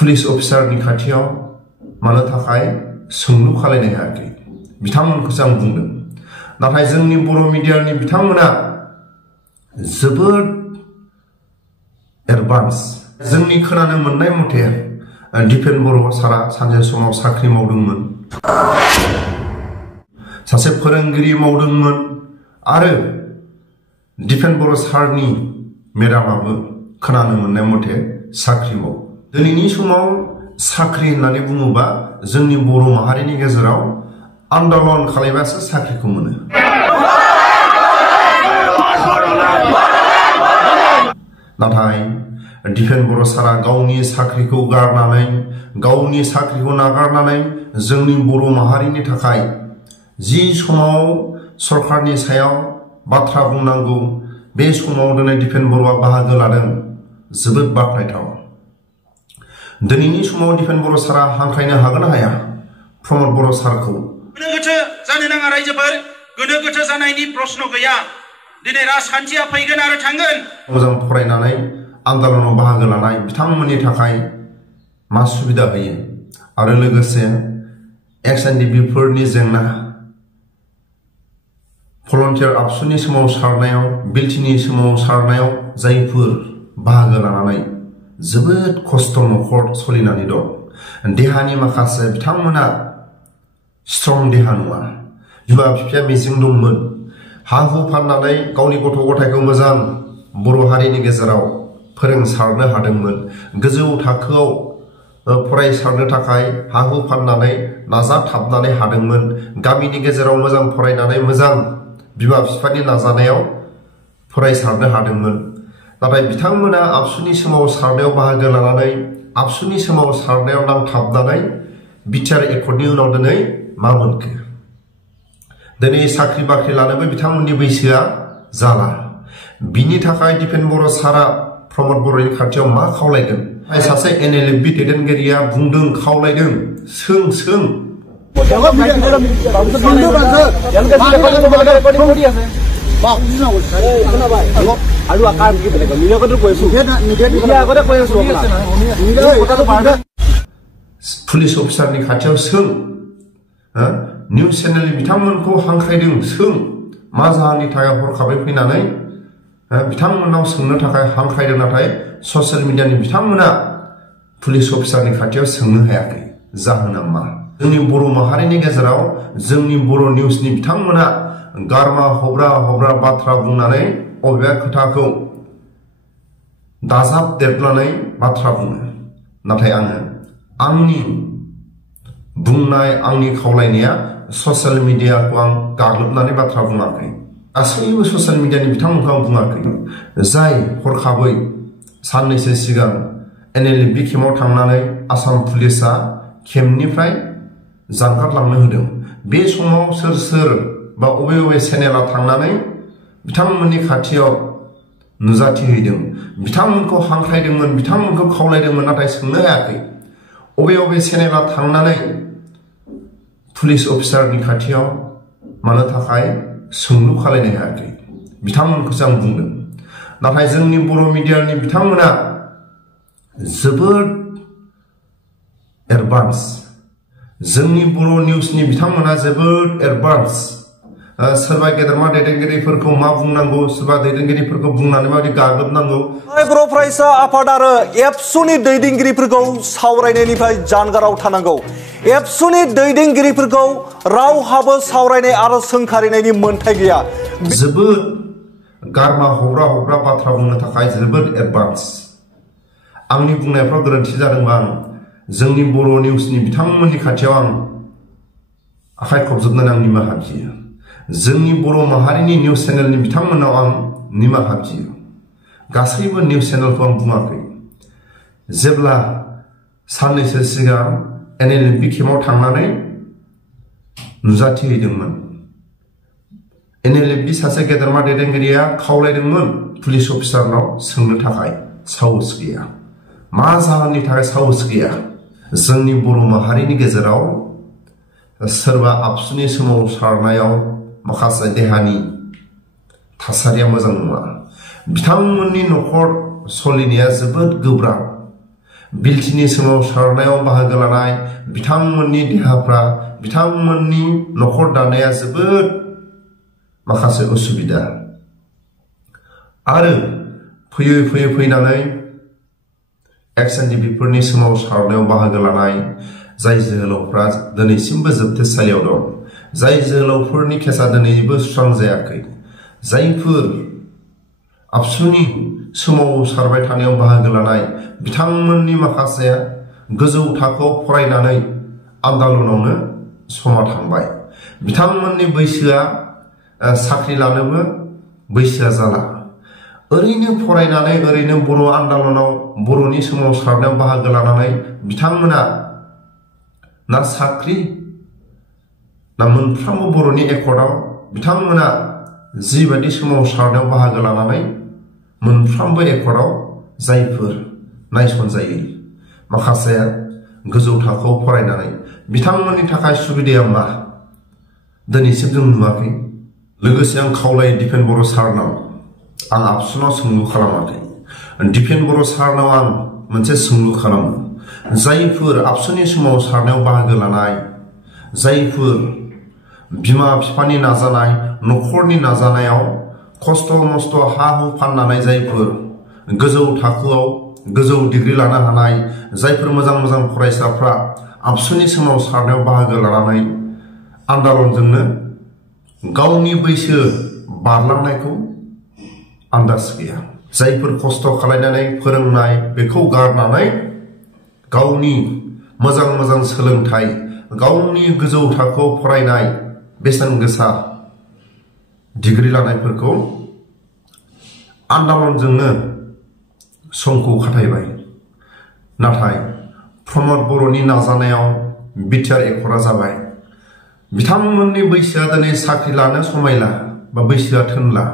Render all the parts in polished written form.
Police अफिसारनि खाथियाव मानो थाखाय सोंलु खालायनो हायाखै बिथांमोनखौसो आं बुंदों। नाथाय जोंनि बर' मिडियानि बिथांमोना जोबोद एडभान्स। जोंनि खोनानो मोननाय मथे दिपेन बर' सारा सानसे समाव साख्रि मावदोंमोन, सासे फोरोंगिरि मावदोंमोन आरो दिपेन बर' सारनि मेडामाबो खोनानो मोननाय मथे साख्रि मावो। दिनैनि समाव साख्रि होननानै बुङोबा जोंनि बर' माहारिनि गेजेराव आन्दलन खालामबासो साख्रिखौ मोनो। नाथाय दिपेन बर' सारा गावनि साख्रिखौ गारनानै गावनि साख्रिखौ नागारनानै जोंनि बर' माहारिनि थाखाय जि समाव सरकारनि सायाव बाथ्रा बुंनांगौ बे समाव दिनै दिपेन बर'आ बाहागो लादों, जोबोद बाख्नायथाव। दिनैनि समाव दिपेन बर' सारा हांख्रायनो हागोन ना हाया प्रमद बर' सारखौ? गोनो गोथो जानो नाङा रायजोफोर, गोनो गोथो जानायनि प्रश्न गैया। दिनै राजखान्थिया फैगोन आरो थांगोन। मोजां फरायनानै आन्दलनाव बाहागो लानाय बिथांमोननि थाखाय मा सुबिदा होयो आरो लोगोसे Nlfb जेंना, भलन्टियार आबसुनि सोमावसारनायाव बिलटिनि सोमावसारनायाव जायफोर बाहागो लानानै जोबोद खस्थ' न'खर सोलिनानै दं, देहानि माखासे बिथांमोना स्ट्रं देहा नङा। बिमा बिफाया मिजिं दंमोन, हा हु फाननानै गावनि गथ' गथायखौ मोजां बर' हारिनि गेजेराव फोरोंसारनो हादोंमोन, गोजौ थाखोआव फरायसारनो थाखाय हा हु फाननानै नाजाथाबनानै हादोंमोन, गामिनि गेजेराव मोजां फरायनानै मोजां बिमा बिफानि नाजानायाव फरायसारनो हादोंमोन। नाथाय बिथांमोना आबसुनि सोमावसारनायाव बाहागो लानानै आबसुनि सोमावसारनायाव नांथाबनानै बिटिआर एकर्डनि उनाव दिनै मा मोनखो? दिनै साख्रि बाख्रि लानोबो बिथांमोननि बैसोआ जाला। बिनि थाखाय दिपेन बर' सारा प्रमद बर'नि खाथियाव मा खावलायगोन? सासे Nlfb दैदेनगिरिया बुंदों, खावलायदों, सों पुलिस अफिसारनि खाथियाव सों, निउज चेनेलनि बिथांमोनखौ हांख्रायदों, सों मा जाहोननि थाखाय हरखाबै फैनानै बिथांमोननाव सोंनो थाखाय हांख्रायदों। नाथाय ससियेल मिडियानि बिथांमोना पुलिस अफिसारनि खाथियाव सोंनो हायाखै, जाहोना मा? जोंनि बर' माहारिनि गेजेराव जोंनि बर' निउसनि बिथांमोना गारमा हब्रा बाथ्रा बुंनानै अबेबा खोथाखौ दाजाबदेरनानै बाथ्रा बुङो। नाथाय आंनि बुंनाय, आंनि खावलायनाया ससियेल मिडियाखौ आं गाग्लोबनानै बाथ्रा बुङाखै, गासैबो ससियेल मिडियानि बिथांमोनखौ आं बुङाखै। जाय हरखाबै साननैसो सिगां Nlfb केम्पआव थांनानै आसाम पुलिसा केम्पनिफ्राय जानगारलांनो होदों, बे समाव सोर बा अबे चेनेला थांनानै बिथांमोननि खाथियाव नुजाथि हैदों, बिथांमोनखौ हांख्रायदोंमोन, बिथांमोनखौ खावलायदोंमोन, नाथाय सोंनो हायाखै। अबे चेनेला थांनानै पुलिस अफिसारनि खाथियाव मानो थाखाय सोंलु खालायनो हायाखै बिथांमोनखौसो आं बुंदों। नाथाय जोंनि बर' मिडियानि बिथांमोना जोबोद एडभान्स। जोंनि बर' निउसनि बिथांमोना जोबोद एडभान्स। सोरबा गेदेरमा दैदेनगिरिफोरखौ मा बुंनांगौ, सोरबा दैदेनगिरिफोरखौ बुंनानै माबायदि गाग्लोबनांगौ। बर' फरायसा आफाद आरो एबसुनि दैदेनगिरिफोरखौ सावरायनायनिफ्राय जानगाराव थानांगौ। एबसुनि दैदेनगिरिफोरखौ रावहाबो सावरायनाय आरो सोंखारिनायनि मोन्थाय गैया। जोबोद गारमा हब्रा बाथ्रा बुंनो थाखाय जोबोद एडभान्स। आंनि बुंनायफ्राव गोरोन्थि जादोंबा जोंनि बर' निउसनि बिथांमोननि खाथियाव आं आखाइ खबजोबनानै आं निमाहा बियो। जोंनि बर' माहारिनि निउज चेनेलनि बिथांमोनाव आं निमाहा बियो। गासैबो निउज चेनेलखौ आं बुङाखै। जेब्ला साननैसो सिगां Nlfb केम्पआव थांनानै नुजाथिहैदोंमोन, Nlfb सासे गेदेरमा दैदेनगिरिया खावलायदोंमोन पुलिस अफिसारनाव सोंनो थाखाय, साहस गैया। मा जाहोननि थाखाय साहस गैया? जोंनि बर' माहारिनि गेजेराव सोरबा आबसुनि सोमावसारनायाव माखासे देहानि थासारिया मोजां नङा, बिथांमोननि न'खर सोलिनाया जोबोद गोब्राब, बिलटिनि सोमावसारनायाव बाहागो लानाय बिथांमोननि देहाफ्रा बिथांमोननि नखर दानाया जोबोद माखासे उसुबिदा आरो फैयै फैनानै Nlfbफोरनि सोमावसारनायाव बाहागो लानाय जाय जोहोलावफ्रा दिनैसिमबो जोबथेसालियाव दं जाय जोहोलावफोरनि केसा दिनैबो सुस्रांजायाखै जायफोर आबसुनि सोमावसारबाय थानायाव बाहागो लानाय बिथांमोननि माखासे गोजौ थाखोआव फरायनानै आन्दालनावनो समा थांबाय बिथांमोननि बैसोआ साख्रि लानोबो बैसोआ जाला ओरैनो फरायनानै ओरैनो बर' आन्दालनाव बर'नि सोमावसारनायाव बाहागो लानानै बिथांमोना ना साख्रि ना मोनफ्रोमबो बर'नि एकर्डआव बिथांमोना जिबायदि सोमावसारनायाव बाहागो लानानै मोनफ्रोमबो एकर्डआव जायफोर नायसनजायै माखासे गोजौ थाखोआव फरायनानै बिथांमोननि थाखाय सुबिदाया मा दिनैसिम जों नुवाखै लोगोसे आं खावलायो दिपेन बर' सारनाव आं आबसुनाव सोंलु खालामाखै दिपेन बर' सारनाव आं मोनसे सोंलु खालामो जायफोर आबसुनि सोमावसारनायाव बाहागो लानाय जायफोर बिमा बिफानि नाजानाय नखरनि नाजानायाव खस्थ' मस्थ' हा हु फाननानै जायफोर गोजौ थाखोआव गोजौ डिग्री लानो हानाय जायफोर मोजां फरायसाफ्रा आबसुनि सोमावसारनायाव बाहागो लानानै आन्दालनजोंनो गावनि बैसो बारलांनायखौ आन्दाज गैया जायफोर खस्थ' खालामनानै फोरोंनाय बेखौ गारनानै गावनि मोजां सोलोंथाइ गावनि गोजौ थाखोआव फरायनाय बेसेन गोसा डिग्री लानायफोरखौ आन्दालनजोंनो समखौ खाथायबाय नाथाय प्रमद बर'नि नाजानायाव बिटिआर एकर्डआ जाबाय बिथांमोननि बैसोआ दिनै साख्रि लानो समायला बा बैसोआ थोनला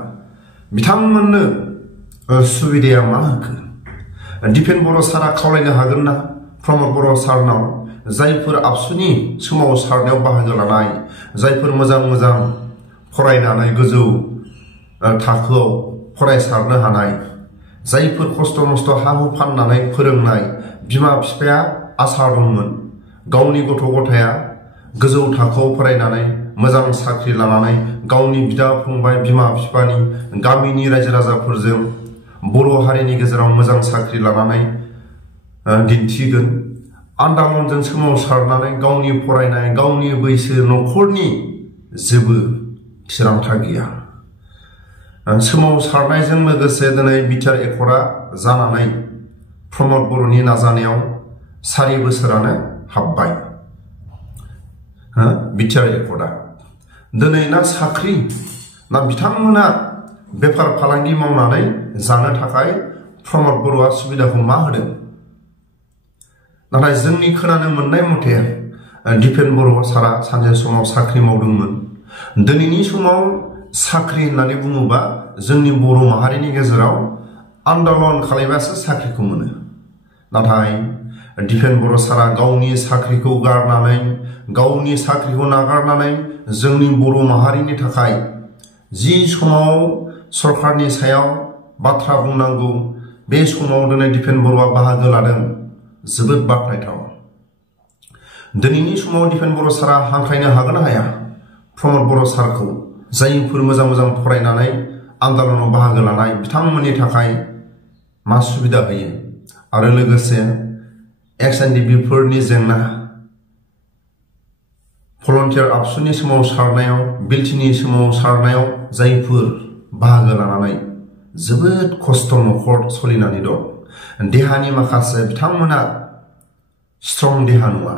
बिथांमोननो सुबिदाया मा होखो दिपेन बर' सारा खावलायनो हागोन ना प्रमद बर' सारनाव जायफोर आबसुनि सोमावसारनायाव बाहागो लानाय जायफोर मोजां फरायनानै गोजौ थाखोआव फरायसारनो हानाय जायफोर खस्थ' मस्थ' हा हु फाननानै फोरोंनाय बिमा बिफाया आसा दंमोन गावनि गथ' गथाया गोजौ थाखोआव फरायनानै मोजां साख्रि लानानै गावनि बिदा फंबाय बिमा बिफानि गामिनि रायजो राजाफोरजों बर' हारिनि गेजेराव मोजां साख्रि लानानै दिन्थिगोन आन्दालनजों सोमावसारनानै गावनि फरायनाय गावनि बैसो नखरनि जेबो थिरांथा गैया सोमावसारनायजों लोगोसे दिनै बिटिआर एकर्डआ जानानै प्रमद बर'नि नाजानायाव 4 बोसोरानो हाबबाय बिटिआर एकर्डआ दिनै ना साख्रि ना बिथांमोना बेफार फालांगि मावनानै जानो थाखाय प्रमद बर'आ सुबिदाखौ मा होदों नाथाय जोंनि खोनानो मोननाय मथे दिपेन बर' सारा सानसे समाव साख्रि मावदोंमोन दिनैनि समाव साख्रि होननानै बुङोबा जोंनि बर' माहारिनि गेजेराव आन्दालन खालामबासो साख्रिखौ मोनो नाथाय दिपेन बर' सारा गावनि साख्रिखौ गारनानै गावनि साख्रिखौ नागारनानै जोंनि बर' माहारिनि थाखाय जि समाव सरकारनि सायाव बाथ्रा बुंनांगौ बे समाव दिनै दिपेन बर'आ बाहागो लादों जोबोद बाख्नायथाव दिनैनि समाव दिपेन बर' सारा हांख्रायनो हागोन ना हाया प्रमद बर' सारखौ जायफोर मोजां फरायनानै आन्दालनाव बाहागो लानाय बिथांमोननि थाखाय मा सुबिदा होयो आरो लोगोसे Nlfbफोरनि जेंना भलन्टियार आबसुनि सोमावसारनायाव बिलटिनि सोमावसारनायाव जायफोर बाहागो लानानै जोबोद खस्थ' नखर सोलिनानै दं देहानि माखासे बिथांमोना स्ट्रं देहा नङा